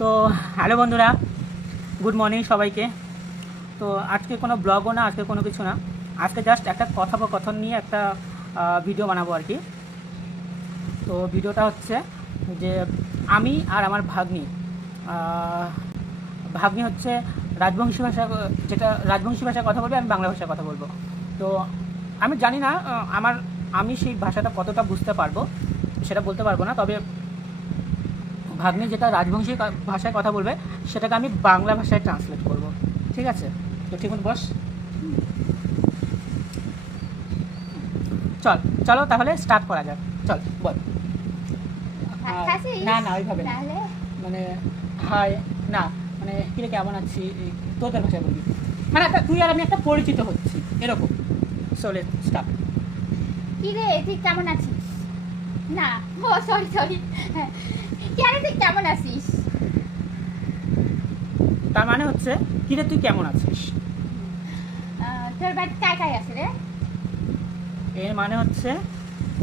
তো হ্যালো বন্ধুরা good morning সবাইকে। তো, আজকে কোনো ব্লগও না, আজকে কোনো কিছু না। আজকে জাস্ট একটা কথোপকথন নিয়ে একটা ভিডিও বানাবো আর কি। তো ভিডিওটা হচ্ছে যে আমি আর আমার ভাগ্নি ভাগ্নি হচ্ছে রাজবংশী ভাষা, যেটা রাজবংশী ভাষায় কথা বলবে, আমি বাংলা ভাষায় কথা বলব। তো, আমি জানি না আমার, আমি সেই ভাষাটা কতটা বুঝতে পারব, সেটা বলতে পারব না, তবে ভাগ্নি যেটা রাজবংশী ভাষায় কথা বলবে সেটাকে আমি বাংলা ভাষায় ট্রান্সলেট করব। ঠিক আছে? তো ঠিক বস। চল চলো তাহলে স্টার্ট করা যাক। চল বল? না, না, ওইভাবে। মানে হাই না মানে কিরে কেমন আছি? তোদের ভাষায় বলবি মানে একটা তুই আর আমি একটা পরিচিত হচ্ছি এরকম। চলে স্টার্ট কি রে তুই কেমন আছিস? না ও সরি সরি কেন তুই কেমন আছিস? তার মানে হচ্ছে কিরে তুই কেমন আছিস? তোর বাড়িতে কায় কায় আছে রে? এর মানে হচ্ছে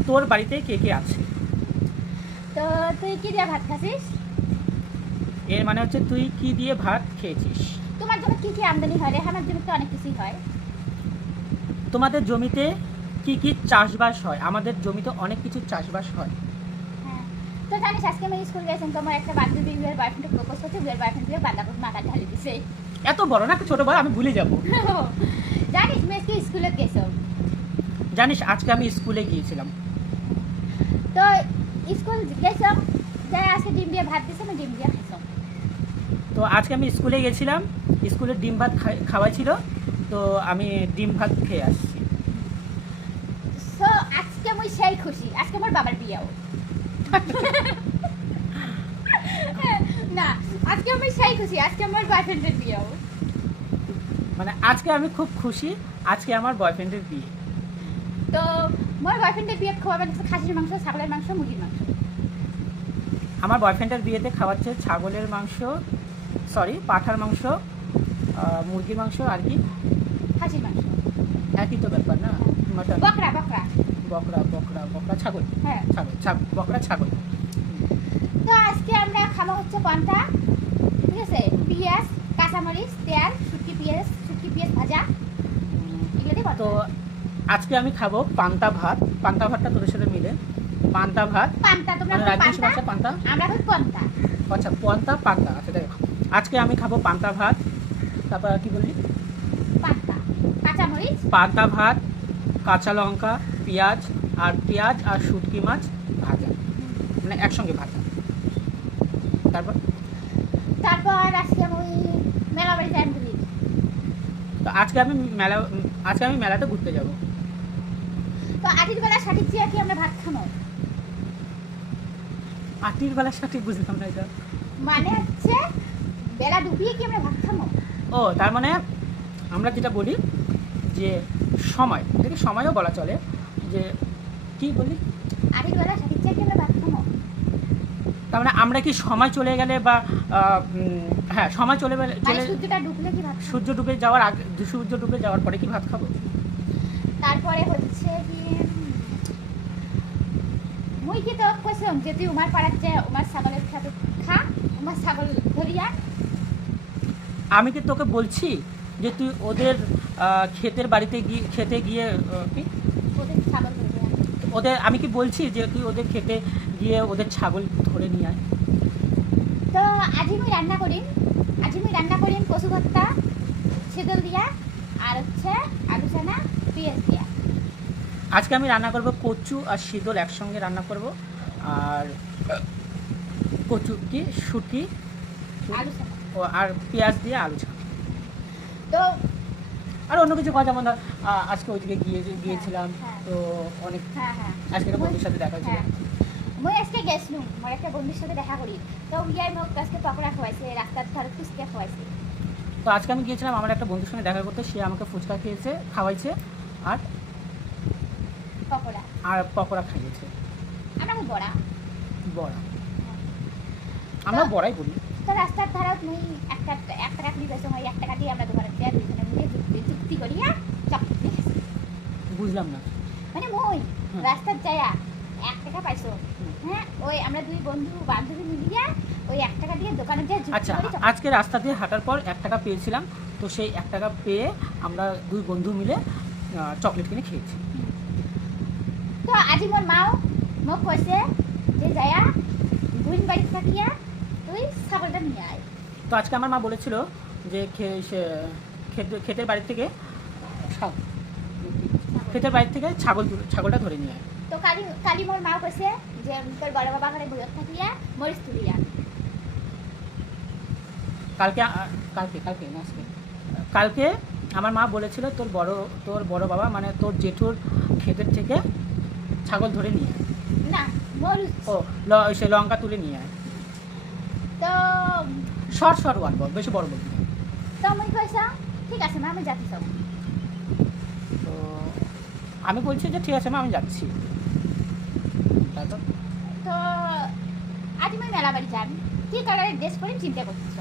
তোর বাড়িতে কে কে আছে? তো তুই কি দিয়ে ভাত খাসিস? এর মানে হচ্ছে তুই কি দিয়ে ভাত খেয়েছিস? তোমার জন্য কি কি আমদানি হয় রে? আমার জন্য তো অনেক কিছুই হয়। তোমাদের জমিতে কি কি চাষবাস হয়? আমাদের জমিতে অনেক কিছু চাষবাস হ্যাঁ। তো জানিস আজকে আমি স্কুল তোমার একটা বান্ধবী বিয়ের বয়ফ্রেন্ডকে প্রপোজ করছে বিয়ের বয়ফ্রেন্ড বিয়ে মাথা ঢালি দিছে। এত বড় না ছোট বড় আমি ভুলে যাব। জানিস স্কুলে গেছো? জানিস আজকে আমি স্কুলে গিয়েছিলাম। তো স্কুল আজকে ডিম দিয়ে ভাত দিছে আমি ডিম দিয়ে খাইছো। তো আজকে আমি স্কুলে গেছিলাম স্কুলে ডিম ভাত খাওয়া ছিল তো আমি ডিম ভাত খেয়ে আসছি। সো আজকে আমি সেই খুশি আজকে আমার বাবার বিয়েও না আজকে আমি সেই খুশি আজকে আমার বয়ফ্রেন্ডের বিয়েও মানে আজকে আমি খুব খুশি আজকে আমার বয়ফ্রেন্ডের বিয়ে। তো আমার বয়ফ্রেন্ডের বিয়ে খাওয়াবেন খাসির মাংস ছাগলের মাংস মুরগির মাংস। আমার বয়ফ্রেন্ডের বিয়েতে খাওয়াচ্ছে ছাগলের মাংস সরি পাঠার মাংস মুরগির মাংস আর কি? খাসির মাংস। একই তো ব্যাপার না? মাটন বকরা বকরা। বকরা বকরা বকরা ছাগল। হ্যাঁ। ছাগল ছাগল বকরা ছাগল। তো আজকে আমরা খাব হচ্ছে পান্তা ঠিক আছে পেঁয়াজ কাঁচামরিচ তেল শুটকি পেঁয়াজ শুটকি পেঁয়াজ ভাজা এগুলো দিয়ে তো আজকে আমি খাব পান্তা ভাত। পান্তা ভাতটা তোদের সাথে মিলে। পান্তা ভাত। পান্তা তোমরা মানে রাজবংশী পান্তা। ভাষায় পান্তা? আমরা বলি পান্তা। আচ্ছা পান্তা পান্তা। আচ্ছা দেখ। আজকে আমি খাব পান্তা ভাত। তারপর কি বললি? পান্তা। কাঁচামরিচ। পান্তা ভাত কাঁচা লঙ্কা পেঁয়াজ আর পেঁয়াজ আর শুটকি মাছ ভাজা। মানে একসঙ্গে ভাজা। তারপর? তারপর আজকে আমি মেলা বাড়ি যাই তো আজকে আমি মেলা আজকে আমি মেলাতে ঘুরতে যাব। তো আটির বেলা সঠিক চেয়ে কি আমরা ভাত খাব? আটির বেলা সঠিক বুঝলাম না এটা। মানে হচ্ছে বেলা ডুবিয়ে কি আমরা ভাত খাব? ও তার মানে আমরা যেটা বলি যে সময় এটাকে সময়ও বলা চলে যে কি বলি? আটির বেলা সঠিক চেয়ে কি আমরা ভাত খাব? তার মানে আমরা কি সময় চলে গেলে বা হ্যাঁ সময় চলে গেলে মানে সূর্য ডুবে যাওয়ার আগে সূর্য ডুবে যাওয়ার পরে কি ভাত খাব? তারপরে হচ্ছে কি মুই কি তো কইছিলাম যে তুই উমার পাড়ার যে উমার ছাগলের সাথে খা উমার ছাগল ধরিয়া আমি কি তোকে বলছি যে তুই ওদের ক্ষেতের বাড়িতে গিয়ে খেতে গিয়ে কি? ওদের ছাগল ওদের আমি কি বলছি যে তুই ওদের খেতে গিয়ে ওদের ছাগল ধরে নিয়ে আয়? তো আজি আমি রান্না করি। আজি আমি রান্না করিম কচু ভর্তা সেদল দিয়া আর হচ্ছে আলু চানা পেঁয়াজ দিয়া। আজকে আমি রান্না করব কচু আর শীতল একসঙ্গে রান্না করব। আর কচু কি? শুটকি? আলু চানা ও আর পেঁয়াজ দিয়ে আলু ছাড়া তো আর অন্য কিছু কথা বন্ধ আজকে ওইদিকে গিয়ে গিয়েছিলাম হ্যাঁ। তো অনেক হ্যাঁ হ্যাঁ। আজকে একটা বন্ধুর সাথে দেখা হয়েছিল। হ্যাঁ। মুই আজকে গেছিলাম মোর একটা বন্ধুর সাথে দেখা করি। তো ইয়াই মোক আজকে পকোড়া খাওয়াইছে রাস্তার ধারে ফুচকা খাওয়াইছে তো আজকে আমি গিয়েছিলাম আমার একটা বন্ধুর সঙ্গে দেখা করতে সে আমাকে ফুচকা খেয়েছে খাওয়াইছে আর পকোড়া। আর পকোড়া খাইয়েছে। আমরা মুই বড়া। বড়া। আমরা বড়াই বলি। তো রাস্তার ধারে মুই একটা এক টাকা দিয়ে যাইছো হয় এক টাকা দিয়ে আমরা দোকানে দিয়ে দুইজনে মিলে যুক্তি যুক্তি করিয়া চকলেট দিয়ে খাইছি। বুঝলাম না। মানে মই হুম। রাস্তার যায়া এক টাকা পাইছো। হ্যাঁ ওই আমরা দুই বন্ধু বান্ধবী মিলিয়া ওই এক টাকা দিয়ে দোকানে যে আচ্ছা আজকে রাস্তা দিয়ে হাঁটার পর এক টাকা পেয়েছিলাম তো সেই এক টাকা পেয়ে আমরা দুই বন্ধু মিলে চকলেট কিনে খেয়েছি। তো আজি মোর মাও মোক কৈছে যে যায়া বুইন বাড়ি থাকিয়া তুই ছাগলটা নিয়ে আয়। তো আজকে আমার মা বলেছিল যে খে- সে- ক্ষেত- ক্ষেতের বাড়ি থেকে ক্ষেতের বাড়ি থেকে ছাগল ছাগলটা ধরে নিয়ে আয়। তো কালি কালি মোর মা কৈছে যে তোর বড় বাবা ঘরে বইয়ত থাকিয়া মরিচ তুলিয়া কালকে কালকে কালকে না আজকে। কালকে আমার মা বলেছিল তোর বড় তোর বড় বাবা মানে তোর জেঠুর ক্ষেতের থেকে ছাগল ধরে নিয়ে আয়। না মরিচ। ও সে লঙ্কা তুলে নিয়ে আয়। তো শর্ট শর্ট ওয়ান বল বেশি বড় বলবি। তো মই কৈছা ঠিক আছে মা আমি যাচ্ছি তো আমি বলছি যে ঠিক আছে মা আমি যাচ্ছি। তারপর তো আজি মই মেলা বাড়ি যাম কি কালারের ড্রেস পরে চিন্তা করতেছ?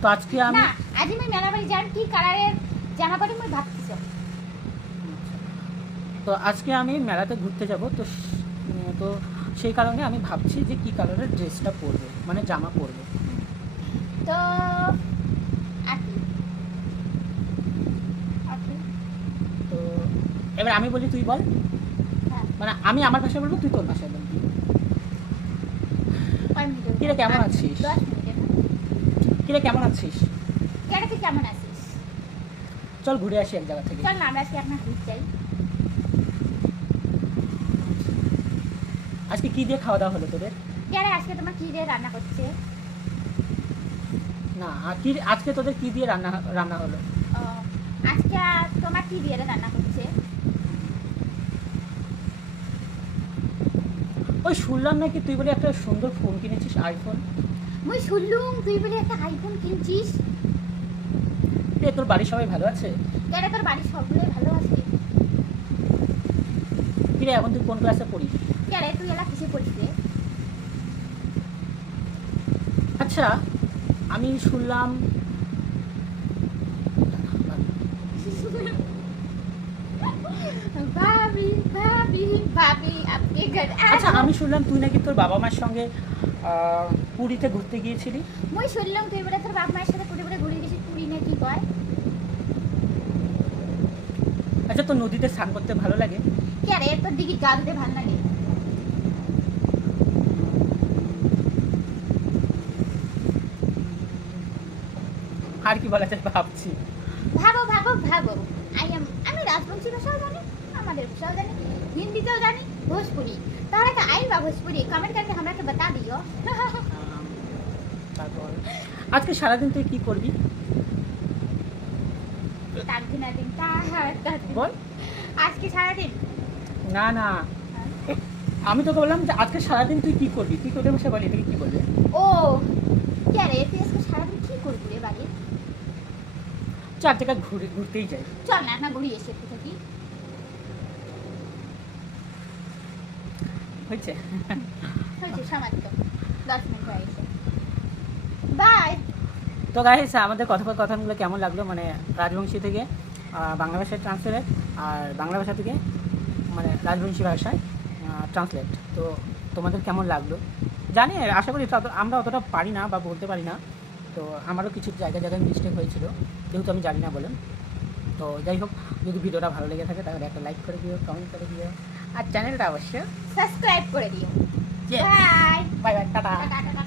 তো আজকে আমি না আজি মেলা বাড়ি যাম কি কালারের জামা পরে মই ভাবতেছ? তো আজকে আমি মেলাতে ঘুরতে যাব তো তো সেই কারণে আমি ভাবছি যে কী কালারের ড্রেসটা পরবো মানে জামা পরবো। তো আর কি আর কি? তো এবার আমি বলি তুই বল। হ্যাঁ, মানে আমি আমার ভাষায় বলব তুই তোর ভাষায় বলবি? কিরে, কেমন আছিস? কিরে কেমন আছিস? কেমন আছিস? চল ঘুরে আসি এক জায়গা থেকে। চল না আমরা আজকে আপনার ঘুরতে যাই। আজকে কি দিয়ে খাওয়া দাওয়া হলো তোদের? কেডা আজকে তোমার কি দিয়ে রান্না করছে? না কি আজকে তোদের কি দিয়ে রান্না রান্না হলো? আজকে তোমার কি দিয়ে রান্না করছে? ওই শুনলাম নাকি তুই বলে একটা সুন্দর ফোন কিনেছিস আইফোন মুই শুনলুম তুই বলে একটা আইফোন কিনছিস। এ তোর বাড়ির সবাই ভালো আছে? কেডা তোর বাড়ির সবগুলোই ভালো আছে। কিরে এখন তুই কোন ক্লাসে পড়িস? কেডা তুই এলা কিসে পড়িস রে? আচ্ছা আমি শুনলাম ভাবি ভাবি ভাবি। আচ্ছা আমি শুনলাম তুই নাকি তোর বাবা মার সঙ্গে পুরীতে ঘুরতে গিয়েছিলি? মুই শুনলাম তুই বলে তোর বাপ মায়ের সাথে পুরি পুরি ঘুরে গেছিস পুরি না কি কয়? আচ্ছা তোর নদীতে স্নান করতে ভালো লাগে? কে রে তোর দিকে গা দিতে ভালো লাগে? আর কি বলা যায় ভাবছি। ভাবো ভাবো ভাবো। আই এম আমি রাজবংশী ভাষাও আমাদের भाषाओं জানি হিন্দিতেও জানি ভোজপুরি। भोजपुरी तारा का বা ভোজপুরি কমেন্ট করে करके हमरा के আজকে সারাদিন তুই কি করবি? আজকে সারাদিন? না না। আমি তোকে বললাম যে আজকে সারাদিন তুই কি করবি? তুই তোদের বসে বলি তুই কি করবি ও কে তুই আজকে সারাদিন কি করবি রে বাড়ি? চার জায়গা ঘুরে ঘুরতেই যাই। চল না না ঘুরিয়ে এসে থাকি। হয়েছে? হয়ে তো গাইস আমাদের কথোপকথনগুলো কেমন লাগল? মানে রাজবংশী থেকে বাংলা ভাষায় ট্রান্সলেট আর বাংলা ভাষা থেকে মানে রাজবংশী ভাষায় ট্রান্সলেট তো তোমাদের কেমন লাগল? জানি আশা করি আমরা অতটা পারি না বা বলতে পারি না। তো আমারও কিছু জায়গায় জায়গায় মিস্টেক হয়েছিল যেহেতু আমি জানি না বলেন তো যাই হোক যদি ভিডিওটা ভালো লেগে থাকে তাহলে একটা লাইক করে দিও কমেন্ট করে দিও। আর চ্যানেলটা অবশ্যই সাবস্ক্রাইব করে দিও। Bye bye tata